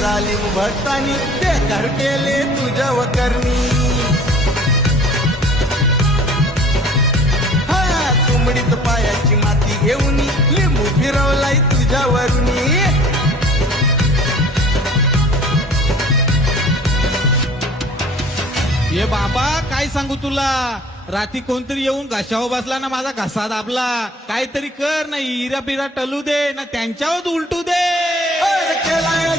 जालिम भक्तानी बेकार केले तुझ्यावर करणी. हा तुमडीत पायाची माती घेऊन लिंबू फिरवलाय तुझ्यावरुनी. ये बाबा काय सांगू तुला, रात्री कोणतरी येऊन घशावर बसला ना माझा घसा दाबला. काहीतरी कर ना, इरा पिरा टलू दे ना त्यांच्यावर उलटू दे. केलाय